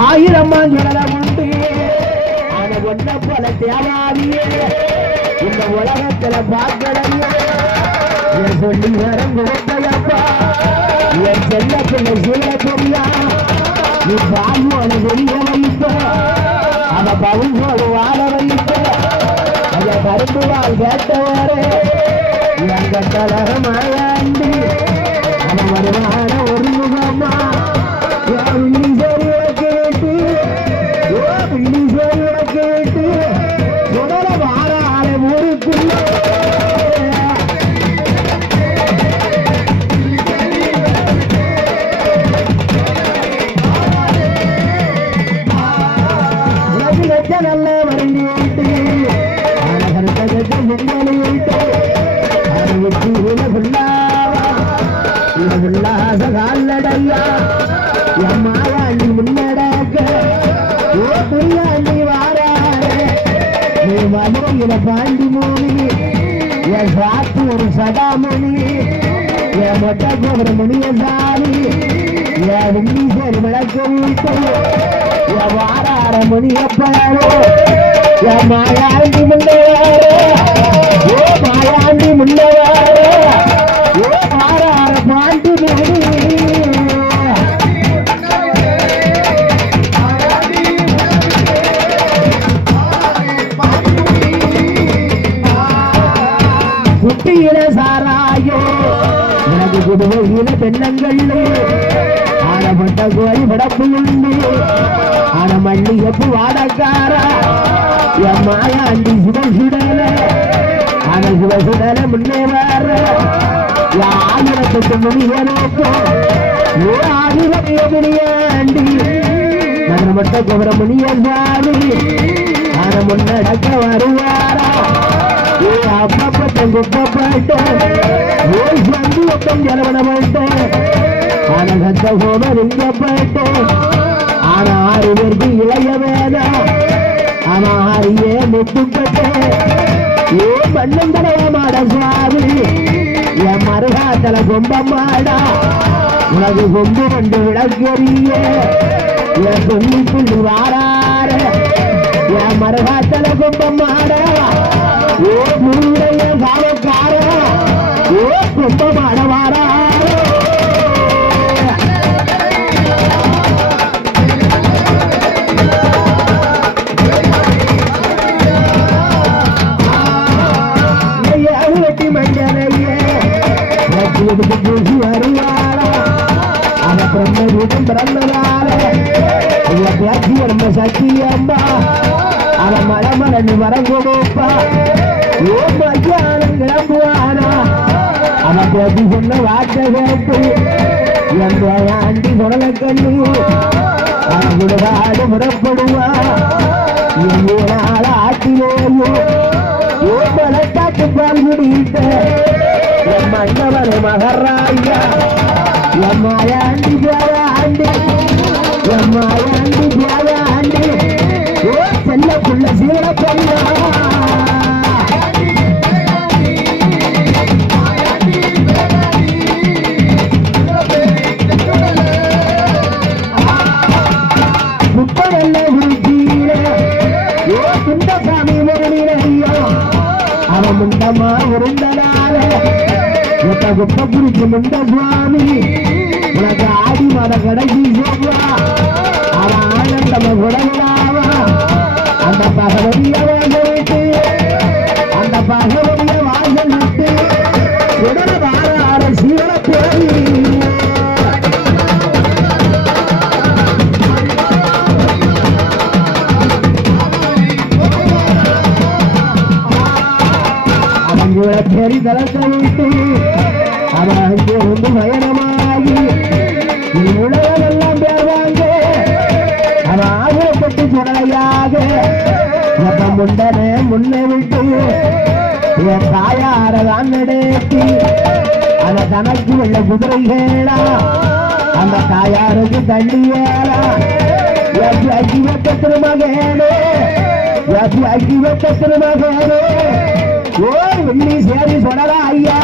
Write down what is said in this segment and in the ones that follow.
ஆயிரம் மஞ்சளம் உண்டு அதை ஒன்ன போல தேவாதியே இந்த உலகத்துல பார்க்கலையே என் சொல்லி வரங்கப்பா என் செல்ல பிள்ளை சொல்ல தெரியா நீ பால்வோடு வெளிய வைத்த அத பவுன்வோடு வாழ வைத்த அத கருப்பு வாழ் கேட்டவாறு எங்க தலகமாயாண்டி அவன் வருவான ஒரு முகமா பிள்ளி சோழிய கேட்டு பிள்ளி சோழிய கேட்டு சுடல வாழ ஆளை ஊருக்குள்ள நல்ல வண்டி விட்டு காலடையா எம்மாயாண்டி முன்னடக்க ஓ வாராரு நீ மதுரையில பாண்டி மூணி என் சாத்து ஒரு சடாமணி என் மொட்டை போகிற முனிய சாமி என் விண்ணீசர் விளக்க வீட்டு என் வாரார முனியப்பாரோ என் மாயாண்டி முன்னவாரோ ஓ மாயாண்டி முன்னவாரோ ஓ வாரார பாண்டி மூணி குட்டியில சாராயோ எனக்கு குடுவையில பெண்ணங்கள் ஆனப்பட்ட கோழி படப்பு உண்டு ஆன மல்லிகைப்பு வாடக்காரா என் மாயாண்டி சிவசுடல ஆன சிவசுடல முன்னே வர ஆயிரத்துக்கு முனிவனுக்கும் ஆயிரத்திய முனியாண்டி மட்ட குமர முனிய சாமி ஆன முன்னடக்க வருவாரா அப்பப்பட்டம் குப்பப்பட்டேன் வந்து ஒப்பம் ஜலவனப்பட்டேன் ஆன சத்த போன லிங்கப்பட்டேன் ஆனா 6 பேருக்கு இளைய வேதா ஆனா 6 முத்துப்பட்டேன் ஏ மண்ணும் தடவ மாட சுவாமி என் மருகாத்தல கொம்பமாடா உனக்கு கொம்பு கொண்டு விளக்கறிய என் சொல்லி புள்ளி வாராரு என் மருகாத்தல கொம்பமாடா ஓ முருடைய காவக்கார ஓ கொம்பமாட வாரா வெட்டி மண்டலையே பூசி வருவாரா அவ பிரம்ம வீட்டும் பிறந்ததார பேசி நம்ம சத்தியம்மா அவன் மலமலன்னு வரங்கொடுப்பா ஓ மத்தியானம் கிளம்புவானா அவன் பேசி சொன்ன வார்த்தை கேட்டு என் ஆண்டி குரலை கண்ணி அவன் குடுகாடு முடப்படுவா எங்கே நாள ஆட்டிலேயும் ஓ மலக்காட்டு பால் குடித்த என் மன்னவனை மகராயா என் மாயாண்டி ஆண்டி என் மாயாண்டி ஆண்டி ஓ செல்ல புள்ள சீர பொண்ணா முப்பதல்ல உருத்தீர ஓ குண்டசாமி முருளினையோ அவன் முண்டமா உருண்டனால ஒத்த குப்ப குறிச்சு முண்ட சுவாமி உனக்கு ஆடி மத கடைசி சொல்வா அவன் ஆனந்தம குடவிடாவா அந்த பகவதிய வாசல் விட்டு அந்த பகவதிய வாசல் விட்டு உடன வார சீவன போய் அவங்கள பெரி தளத்தை விட்டு அவன் அங்கே வந்து பயணமாகி உலகமெல்லாம் பேர்வாங்க அவன் ஆகுலப்பட்டு சுடலையாக முண்டனே முன்னை விட்டு என் தாயாரதான் நடத்தி அந்த தனக்கு வெள்ள குதிரைகளா அந்த தாயாருக்கு தள்ளி ஏறா அகிவத்த திருமகேனே அகிவத்த திருமகேனே ஓ வெள்ளி சேரி சொடரா ஐயா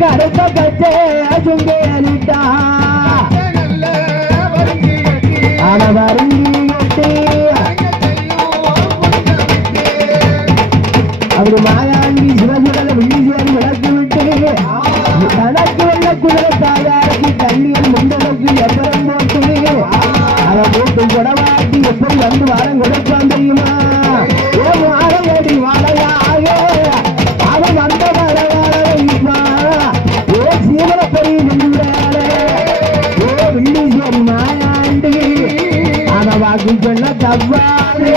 கருத்த கச்சே சுங்கேலிட்டா அவ வருங்கி கட்டி அவரு மாயாண்டி சிவசுடல வில்லிசேரி விளக்கு விட்டு தனக்கு வந்த குதிரை தாயாருக்கு தண்ணீர் முண்டலுக்கு எப்பறம் போட்டு அவ போட்டு குடவாட்டி எப்படி வந்து வாரம் கொடுப்பான் தெரியுமா ஏ வாழையடி வாழையாக அவன் வந்த வர வைப்பா ஏ சீவன பெரிய வில்லுறாளே ஏ வில்லிசேரி மாயாண்டி அவ வாக்கு சொன்ன தவ்வாறு